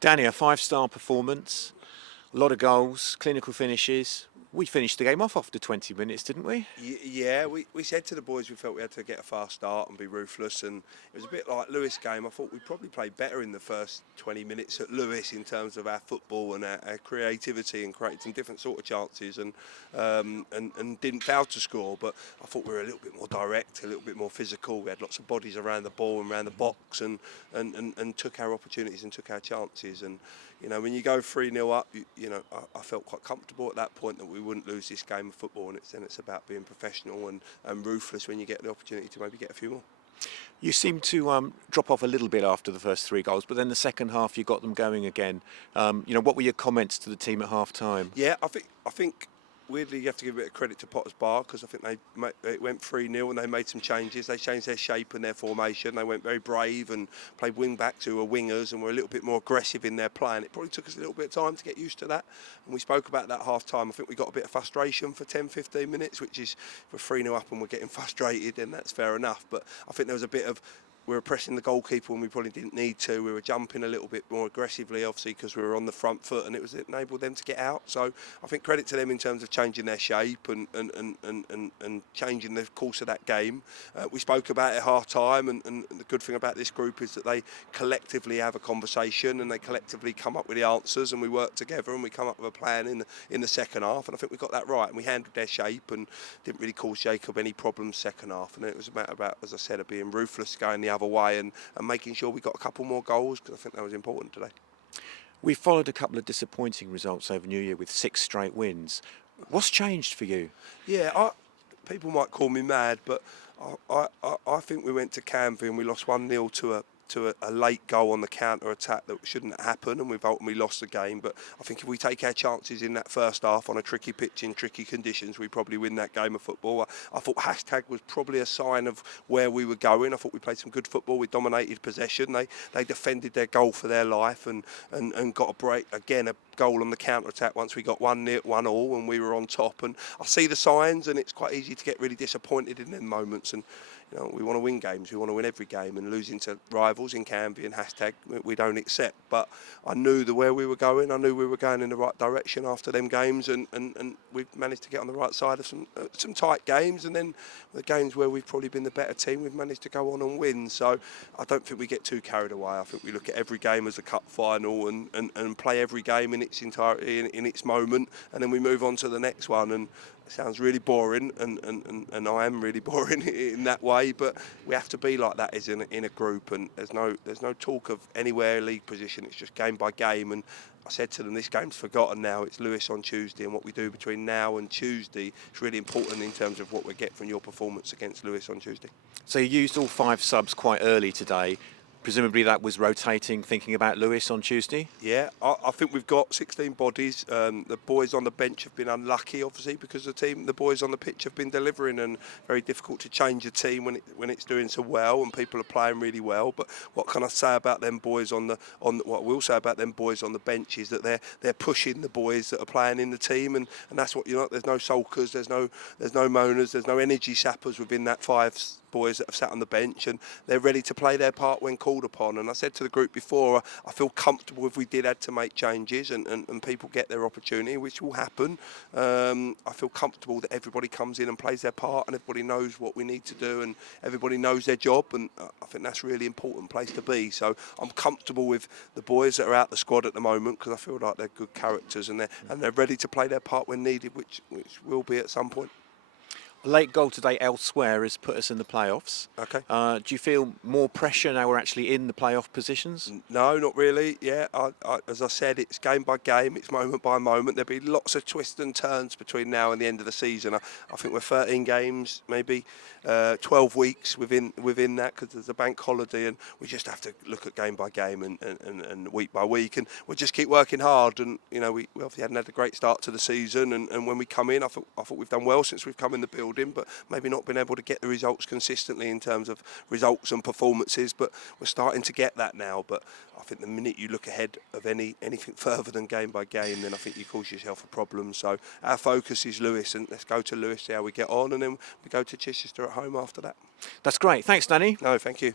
Danny, a five-star performance, a lot of goals, clinical finishes. We finished the game off after 20 minutes, didn't we? Yeah, we said to the boys we felt we had to get a fast start and be ruthless, and it was a bit like Lewis game. I thought we probably played better in the first 20 minutes at Lewis in terms of our football and our creativity, and created some different sort of chances, and didn't fail to score. But I thought we were a little bit more direct, a little bit more physical. We had lots of bodies around the ball and around the box, and took our opportunities and took our chances. And you know, when you go 3-0 up, I felt quite comfortable at that point that we wouldn't lose this game of football, and it's about being professional and ruthless when you get the opportunity to maybe get a few more. You seemed to drop off a little bit after the first three goals, but then the second half you got them going again. What were your comments to the team at half-time? Yeah, I think weirdly you have to give a bit of credit to Potter's Bar, because I think it went 3-0 and they made some changes. They changed their shape and their formation. They went very brave and played wing backs who were wingers and were a little bit more aggressive in their play. And it probably took us a little bit of time to get used to that. And we spoke about that half-time. I think we got a bit of frustration for 10-15 minutes, which is, we're 3-0 up and we're getting frustrated, and that's fair enough. But I think there was a bit of, we were pressing the goalkeeper when we probably didn't need to. We were jumping a little bit more aggressively, obviously, because we were on the front foot, and it enabled them to get out. So I think credit to them in terms of changing their shape and changing the course of that game. We spoke about it at half-time, and the good thing about this group is that they collectively have a conversation and they collectively come up with the answers, and we work together and we come up with a plan in the second half. And I think we got that right, and we handled their shape and didn't really cause Jacob any problems second half. And it was a matter about, as I said, of being ruthless, going the other way and making sure we got a couple more goals, because I think that was important today. We followed a couple of disappointing results over New Year with 6 straight wins. What's changed for you? Yeah, people might call me mad, but I think we went to Canvey and we lost 1-0 to a late goal on the counter-attack that shouldn't happen, and we've ultimately lost the game. But I think if we take our chances in that first half on a tricky pitch in tricky conditions, we probably win that game of football. I thought hashtag was probably a sign of where we were going. I thought we played some good football. We dominated possession. They defended their goal for their life and got a break, again, a goal on the counter-attack once we got 1-1 and we were on top. And I see the signs, and it's quite easy to get really disappointed in them moments. And we want to win games. We want to win every game, and losing to rivals in Canvey and hashtag we don't accept. But I knew where we were going. I knew we were going in the right direction after them games, and we've managed to get on the right side of some tight games. And then the games where we've probably been the better team, we've managed to go on and win. So I don't think we get too carried away. I think we look at every game as a cup final and play every game in its entirety, in its moment, and then we move on to the next one. And it sounds really boring, and I am really boring in that way, but we have to be like that as in a group, and there's no talk of anywhere league position. It's just game by game. And I said to them, this game's forgotten now. It's Lewis on Tuesday, and what we do between now and Tuesday is really important in terms of what we get from your performance against Lewis on Tuesday. So you used all 5 subs quite early today. Presumably that was rotating, thinking about Lewis on Tuesday? Yeah, I think we've got 16 bodies. The boys on the bench have been unlucky, obviously, because the boys on the pitch have been delivering, and very difficult to change a team when it's doing so well and people are playing really well. But what can I say about them boys what I will say about them boys on the bench is that they're pushing the boys that are playing in the team, and that's what there's no sulkers, there's no moaners, there's no energy sappers within that 5 boys that have sat on the bench, and they're ready to play their part when called upon. And I said to the group before, I feel comfortable if we did have to make changes and people get their opportunity, which will happen. I feel comfortable that everybody comes in and plays their part, and everybody knows what we need to do, and everybody knows their job, and I think that's a really important place to be. So I'm comfortable with the boys that are out the squad at the moment, because I feel like they're good characters, and they're ready to play their part when needed, which will be at some point. A late goal today elsewhere has put us in the playoffs. Okay. Do you feel more pressure now we're actually in the playoff positions? No, not really. Yeah, as I said, it's game by game, it's moment by moment. There'll be lots of twists and turns between now and the end of the season. I think we're 13 games, maybe 12 weeks within that, because there's a bank holiday, and we just have to look at game by game and week by week, and we'll just keep working hard. And we obviously hadn't had a great start to the season, and when we come in, I thought we've done well since we've come in the building, but maybe not been able to get the results consistently in terms of results and performances. But we're starting to get that now. But I think the minute you look ahead of anything further than game by game, then I think you cause yourself a problem. So our focus is Lewis, and let's go to Lewis, see how we get on, and then we go to Chichester at home after that. That's great. Thanks, Danny. No, thank you.